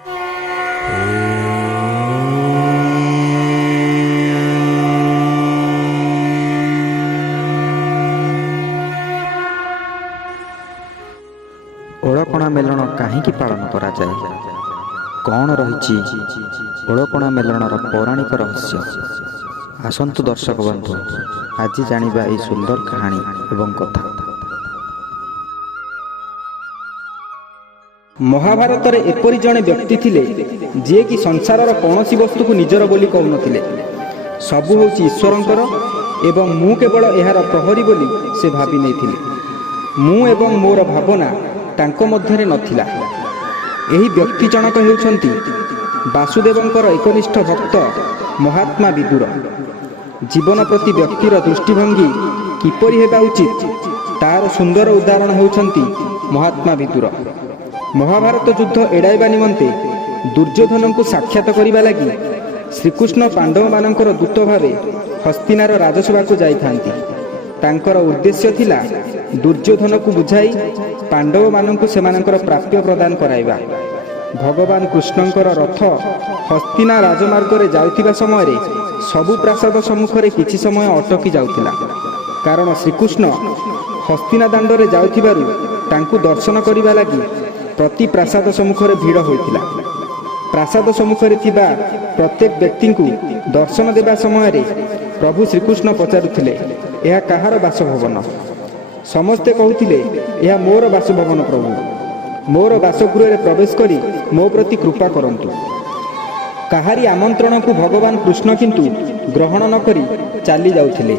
ଓଳକଣା ମେଲଣ କାହିଁକି ପାଳନ କରାଯାଏ? କ'ଣ ରହିଛି ଓଳକଣା ମେଲଣର ପୌରାଣିକ ରହସ୍ୟ? ଆସନ୍ତୁ ଦର୍ଶକ ବନ୍ଧୁ, ଆଜି ଜାଣିବା ଏହି ସୁନ୍ଦର କାହାଣୀ ଏବଂ କଥା। ମହାଭାରତରେ ଏପରି ଜଣେ ବ୍ୟକ୍ତି ଥିଲେ ଯିଏକି ସଂସାରର କୌଣସି ବସ୍ତୁକୁ ନିଜର ବୋଲି କହୁନଥିଲେ। ସବୁ ହେଉଛି ଈଶ୍ୱରଙ୍କର ଏବଂ ମୁଁ କେବଳ ଏହାର ପ୍ରହରୀ ବୋଲି ସେ ଭାବି ନେଇଥିଲେ। ମୁଁ ଏବଂ ମୋର ଭାବନା ତାଙ୍କ ମଧ୍ୟରେ ନଥିଲା। ଏହି ବ୍ୟକ୍ତି ଜଣକ ହେଉଛନ୍ତି ବାସୁଦେବଙ୍କର ଏକନିଷ୍ଠ ଭକ୍ତ ମହାତ୍ମା ବିଦୁର। ଜୀବନ ପ୍ରତି ବ୍ୟକ୍ତିର ଦୃଷ୍ଟିଭଙ୍ଗୀ କିପରି ହେବା ଉଚିତ ତାହାର ସୁନ୍ଦର ଉଦାହରଣ ହେଉଛନ୍ତି ମହାତ୍ମା ବିଦୁର। ମହାଭାରତ ଯୁଦ୍ଧ ଏଡ଼ାଇବା ନିମନ୍ତେ ଦୁର୍ଯ୍ୟୋଧନଙ୍କୁ ସାକ୍ଷାତ କରିବା ଲାଗି ଶ୍ରୀକୃଷ୍ଣ ପାଣ୍ଡବମାନଙ୍କର ଦୂତ ଭାବେ ହସ୍ତିନାର ରାଜସଭାକୁ ଯାଇଥାନ୍ତି। ତାଙ୍କର ଉଦ୍ଦେଶ୍ୟ ଥିଲା ଦୁର୍ଯ୍ୟୋଧନକୁ ବୁଝାଇ ପାଣ୍ଡବମାନଙ୍କୁ ସେମାନଙ୍କର ପ୍ରାପ୍ୟ ପ୍ରଦାନ କରାଇବା। ଭଗବାନ କୃଷ୍ଣଙ୍କର ରଥ ହସ୍ତିନା ରାଜମାର୍ଗରେ ଯାଉଥିବା ସମୟରେ ସବୁ ପ୍ରାସାଦ ସମ୍ମୁଖରେ କିଛି ସମୟ ଅଟକି ଯାଉଥିଲା, କାରଣ ଶ୍ରୀକୃଷ୍ଣ ହସ୍ତିନା ଦାଣ୍ଡରେ ଯାଉଥିବାରୁ ତାଙ୍କୁ ଦର୍ଶନ କରିବା ଲାଗି ପ୍ରତି ପ୍ରାସାଦ ସମ୍ମୁଖରେ ଭିଡ଼ ହୋଇଥିଲା। ପ୍ରାସାଦ ସମ୍ମୁଖରେ ଥିବା ପ୍ରତ୍ୟେକ ବ୍ୟକ୍ତିଙ୍କୁ ଦର୍ଶନ ଦେବା ସମୟରେ ପ୍ରଭୁ ଶ୍ରୀକୃଷ୍ଣ ପଚାରୁଥିଲେ, ଏହା କାହାର ବାସଭବନ? ସମସ୍ତେ କହୁଥିଲେ, ଏହା ମୋର ବାସଭବନ ପ୍ରଭୁ। ମୋର ବାସଗୃହରେ ପ୍ରବେଶ କରି ମୋ ପ୍ରତି କୃପା କରନ୍ତୁ। କାହାରି ଆମନ୍ତ୍ରଣକୁ ଭଗବାନ କୃଷ୍ଣ କିନ୍ତୁ ଗ୍ରହଣ ନ କରି ଚାଲି ଯାଉଥିଲେ।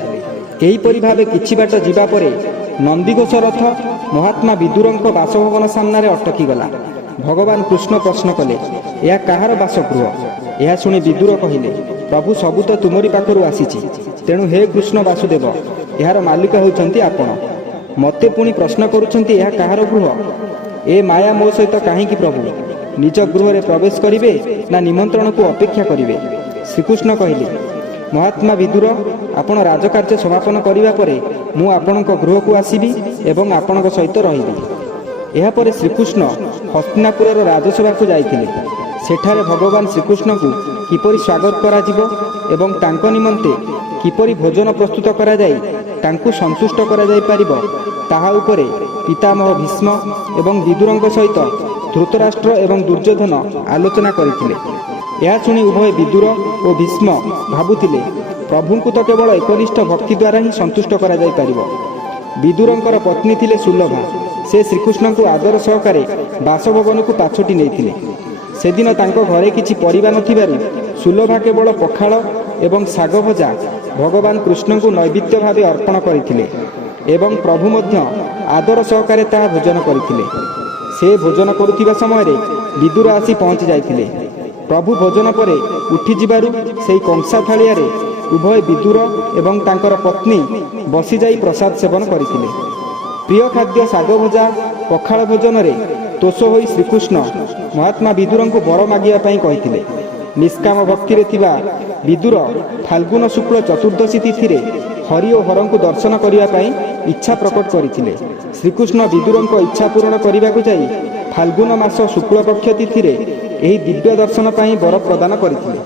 ଏହିପରି ଭାବେ କିଛି ବାଟ ଯିବା ପରେ ନନ୍ଦିଘୋଷ ରଥ ମହାତ୍ମା ବିଦୁରଙ୍କ ବାସଭବନ ସାମ୍ନାରେ ଅଟକିଗଲା। ଭଗବାନ କୃଷ୍ଣ ପ୍ରଶ୍ନ କଲେ, ଏହା କାହାର ବାସଗୃହ? ଏହା ଶୁଣି ବିଦୁର କହିଲେ, ପ୍ରଭୁ ସବୁ ତ ତୁମରି ପାଖରୁ ଆସିଛି, ତେଣୁ ହେ କୃଷ୍ଣ ବାସୁଦେବ, ଏହାର ମାଲିକ ହେଉଛନ୍ତି ଆପଣ। ମୋତେ ପୁଣି ପ୍ରଶ୍ନ କରୁଛନ୍ତି ଏହା କାହାର ଗୃହ? ଏ ମାୟା ମୋ ସହିତ କାହିଁକି ପ୍ରଭୁ? ନିଜ ଗୃହରେ ପ୍ରବେଶ କରିବେ ନା ନିମନ୍ତ୍ରଣକୁ ଅପେକ୍ଷା କରିବେ? ଶ୍ରୀକୃଷ୍ଣ କହିଲେ, ମହାତ୍ମା ବିଦୁର, ଆପଣ ରାଜକାର୍ଯ୍ୟ ସମାପନ କରିବା ପରେ ମୁଁ ଆପଣଙ୍କ ଗୃହକୁ ଆସିବି ଏବଂ ଆପଣଙ୍କ ସହିତ ରହିବି। ଏହାପରେ ଶ୍ରୀକୃଷ୍ଣ ହସ୍ତିନାପୁରର ରାଜସଭାକୁ ଯାଇଥିଲେ। ସେଠାରେ ଭଗବାନ ଶ୍ରୀକୃଷ୍ଣଙ୍କୁ କିପରି ସ୍ୱାଗତ କରାଯିବ ଏବଂ ତାଙ୍କ ନିମନ୍ତେ କିପରି ଭୋଜନ ପ୍ରସ୍ତୁତ କରାଯାଇ ତାଙ୍କୁ ସନ୍ତୁଷ୍ଟ କରାଯାଇପାରିବ ତାହା ଉପରେ ପିତାମହ ଭୀଷ୍ମ ଏବଂ ବିଦୁରଙ୍କ ସହିତ ଧୃତରାଷ୍ଟ୍ର ଏବଂ ଦୁର୍ଯ୍ୟୋଧନ ଆଲୋଚନା କରିଥିଲେ। ଏହା ଶୁଣି ଉଭୟ ବିଦୁର ଓ ଭୀଷ୍ମ ଭାବୁଥିଲେ, ପ୍ରଭୁଙ୍କୁ ତ କେବଳ ଏକନିଷ୍ଠ ଭକ୍ତି ଦ୍ୱାରା ହିଁ ସନ୍ତୁଷ୍ଟ କରାଯାଇପାରିବ। ବିଦୁରଙ୍କର ପତ୍ନୀ ଥିଲେ ସୁଲଭା। ସେ ଶ୍ରୀକୃଷ୍ଣଙ୍କୁ ଆଦର ସହକାରେ ବାସଭବନକୁ ପାଛୋଟି ନେଇଥିଲେ। ସେଦିନ ତାଙ୍କ ଘରେ କିଛି ପରିବା ନଥିବାରୁ ସୁଲଭା କେବଳ ପଖାଳ ଏବଂ ଶାଗ ଭଜା ଭଗବାନ କୃଷ୍ଣଙ୍କୁ ନୈବେଦ୍ୟ ଭାବେ ଅର୍ପଣ କରିଥିଲେ ଏବଂ ପ୍ରଭୁ ମଧ୍ୟ ଆଦର ସହକାରେ ତାହା ଭୋଜନ କରିଥିଲେ। ସେ ଭୋଜନ କରୁଥିବା ସମୟରେ ବିଦୁର ଆସି ପହଞ୍ଚି ଯାଇଥିଲେ। ପ୍ରଭୁ ଭୋଜନ ପରେ ଉଠିଯିବାରୁ ସେହି କଂସା ଥାଳିଆରେ ଉଭୟ ବିଦୁର ଏବଂ ତାଙ୍କର ପତ୍ନୀ ବସିଯାଇ ପ୍ରସାଦ ସେବନ କରିଥିଲେ। ପ୍ରିୟ ଖାଦ୍ୟ ଶାଗ ଭଜା ପଖାଳ ଭୋଜନରେ ତୋଷ ହୋଇ ଶ୍ରୀକୃଷ୍ଣ ମହାତ୍ମା ବିଦୁରଙ୍କୁ ବର ମାଗିବା ପାଇଁ କହିଥିଲେ। ନିଷ୍କାମ ଭକ୍ତିରେ ଥିବା ବିଦୁର ଫାଲ୍ଗୁନ ଶୁକ୍ଳ ଚତୁର୍ଦ୍ଦଶୀ ତିଥିରେ ହରି ଓ ହରଙ୍କୁ ଦର୍ଶନ କରିବା ପାଇଁ ଇଚ୍ଛା ପ୍ରକଟ କରିଥିଲେ। ଶ୍ରୀକୃଷ୍ଣ ବିଦୁରଙ୍କ ଇଚ୍ଛା ପୂରଣ କରିବାକୁ ଯାଇ ଫାଲ୍ଗୁନ ମାସ ଶୁକ୍ଳପକ୍ଷ ତିଥିରେ ଏହି ଦିବ୍ୟ ଦର୍ଶନ ପାଇଁ ବର ପ୍ରଦାନ କରିଥିଲେ।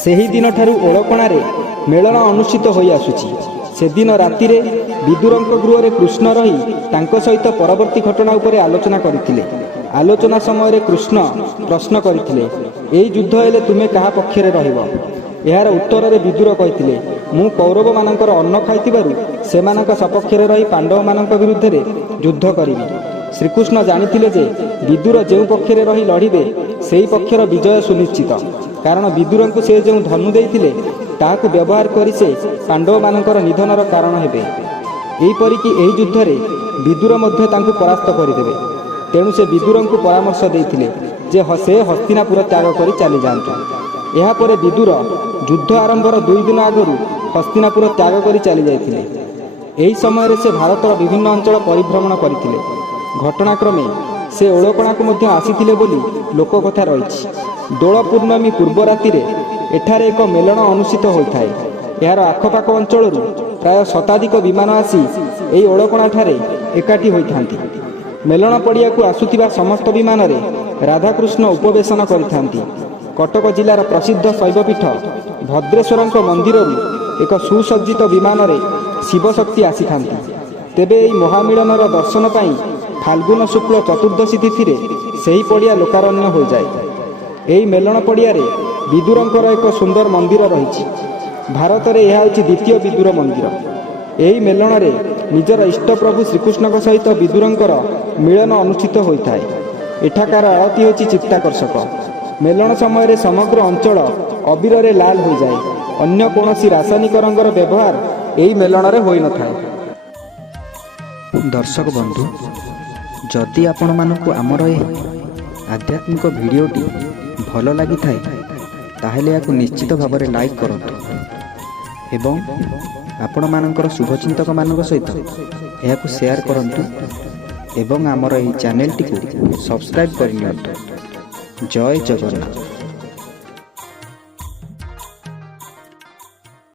ସେହି ଦିନଠାରୁ ଓଳକଣାରେ ମେଳଣ ଅନୁଷ୍ଠିତ ହୋଇ ଆସୁଛି। ସେଦିନ ରାତିରେ ବିଦୁରଙ୍କ ଗୃହରେ କୃଷ୍ଣ ରହି ତାଙ୍କ ସହିତ ପରବର୍ତ୍ତୀ ଘଟଣା ଉପରେ ଆଲୋଚନା କରିଥିଲେ। ଆଲୋଚନା ସମୟରେ କୃଷ୍ଣ ପ୍ରଶ୍ନ କରିଥିଲେ, ଏହି ଯୁଦ୍ଧ ହେଲେ ତୁମେ କାହା ପକ୍ଷରେ ରହିବ? ଏହାର ଉତ୍ତରରେ ବିଦୁର କହିଥିଲେ, ମୁଁ କୌରବମାନଙ୍କର ଅନ୍ନ ଖାଇଥିବାରୁ ସେମାନଙ୍କ ସପକ୍ଷରେ ରହି ପାଣ୍ଡବମାନଙ୍କ ବିରୁଦ୍ଧରେ ଯୁଦ୍ଧ କରିବି। ଶ୍ରୀକୃଷ୍ଣ ଜାଣିଥିଲେ ଯେ ବିଦୁର ଯେଉଁ ପକ୍ଷରେ ରହି ଲଢ଼ିବେ ସେହି ପକ୍ଷର ବିଜୟ ସୁନିଶ୍ଚିତ, କାରଣ ବିଦୁରଙ୍କୁ ସେ ଯେଉଁ ଧନୁ ଦେଇଥିଲେ ତାହାକୁ ବ୍ୟବହାର କରି ସେ ପାଣ୍ଡବମାନଙ୍କର ନିଧନର କାରଣ ହେବେ। ଏହିପରିକି ଏହି ଯୁଦ୍ଧରେ ବିଦୁର ମଧ୍ୟ ତାଙ୍କୁ ପରାସ୍ତ କରିଦେବେ। ତେଣୁ ସେ ବିଦୁରଙ୍କୁ ପରାମର୍ଶ ଦେଇଥିଲେ ଯେ ସେ ହସ୍ତିନାପୁର ତ୍ୟାଗ କରି ଚାଲିଯାଆନ୍ତୁ। ଏହାପରେ ବିଦୁର ଯୁଦ୍ଧ ଆରମ୍ଭର 2 ଦିନ ଆଗରୁ ହସ୍ତିନାପୁର ତ୍ୟାଗ କରି ଚାଲିଯାଇଥିଲେ। ଏହି ସମୟରେ ସେ ଭାରତର ବିଭିନ୍ନ ଅଞ୍ଚଳ ପରିଭ୍ରମଣ କରିଥିଲେ। ଘଟଣାକ୍ରମେ ସେ ଓଳକଣାକୁ ମଧ୍ୟ ଆସିଥିଲେ ବୋଲି ଲୋକକଥା ରହିଛି। ଦୋଳ ପୂର୍ଣ୍ଣମୀ ପୂର୍ବ ରାତିରେ ଏଠାରେ ଏକ ମେଲଣ ଅନୁଷ୍ଠିତ ହୋଇଥାଏ। ଏହାର ଆଖପାଖ ଅଞ୍ଚଳରୁ ପ୍ରାୟ ଶତାଧିକ ବିମାନ ଆସି ଏହି ଓଳକଣାଠାରେ ଏକାଠି ହୋଇଥାନ୍ତି। ମେଲଣ ପଡ଼ିଆକୁ ଆସୁଥିବା ସମସ୍ତ ବିମାନରେ ରାଧାକୃଷ୍ଣ ଉପବେଶନ କରିଥାନ୍ତି। କଟକ ଜିଲ୍ଲାର ପ୍ରସିଦ୍ଧ ଶୈବପୀଠ ଭଦ୍ରେଶ୍ୱରଙ୍କ ମନ୍ଦିରରୁ ଏକ ସୁସଜ୍ଜିତ ବିମାନରେ ଶିବଶକ୍ତି ଆସିଥାନ୍ତି। ତେବେ ଏହି ମହାମିଳନର ଦର୍ଶନ ପାଇଁ ଫାଲ୍ଗୁନ ଶୁକ୍ଳ ଚତୁର୍ଦ୍ଦଶୀ ତିଥିରେ ସେହି ପଡ଼ିଆ ଲୋକାରଣ୍ୟ ହୋଇଯାଏ। ଏହି ମେଲଣ ପଡ଼ିଆରେ ବିଦୁରଙ୍କର ଏକ ସୁନ୍ଦର ମନ୍ଦିର ରହିଛି। ଭାରତରେ ଏହା ହେଉଛି ଦ୍ୱିତୀୟ ବିଦୁର ମନ୍ଦିର। ଏହି ମେଲଣରେ ନିଜର ଇଷ୍ଟପ୍ରଭୁ ଶ୍ରୀକୃଷ୍ଣଙ୍କ ସହିତ ବିଦୁରଙ୍କର ମିଳନ ଅନୁଷ୍ଠିତ ହୋଇଥାଏ। ଏଠାକାର ଆଳତୀ ହେଉଛି ଚିତ୍ତାକର୍ଷକ। ମେଲଣ ସମୟରେ ସମଗ୍ର ଅଞ୍ଚଳ ଅବିରରେ ଲାଲ ହୋଇଯାଏ। ଅନ୍ୟ କୌଣସି ରାସାୟନିକ ରଙ୍ଗର ବ୍ୟବହାର ଏହି ମେଲଣରେ ହୋଇନଥାଏ। ଦର୍ଶକ ବନ୍ଧୁ, ଯଦି ଆପଣମାନଙ୍କୁ ଆମର ଏହି ଆଧ୍ୟାତ୍ମିକ ଭିଡ଼ିଓଟି ଭଲ ଲାଗିଥାଏ ତାହେଲେ ଏହାକୁ ନିଶ୍ଚିତ ଭାବରେ ଲାଇକ୍ କରନ୍ତୁ ଏବଂ ଆପଣମାନଙ୍କର ଶୁଭଚିନ୍ତକମାନଙ୍କ ସହିତ ଏହାକୁ ସେୟାର କରନ୍ତୁ ଏବଂ ଆମର ଏହି ଚ୍ୟାନେଲଟିକୁ ସବସ୍କ୍ରାଇବ୍ କରିନିଅନ୍ତୁ। ଜୟ ଜଗନ୍ନାଥ।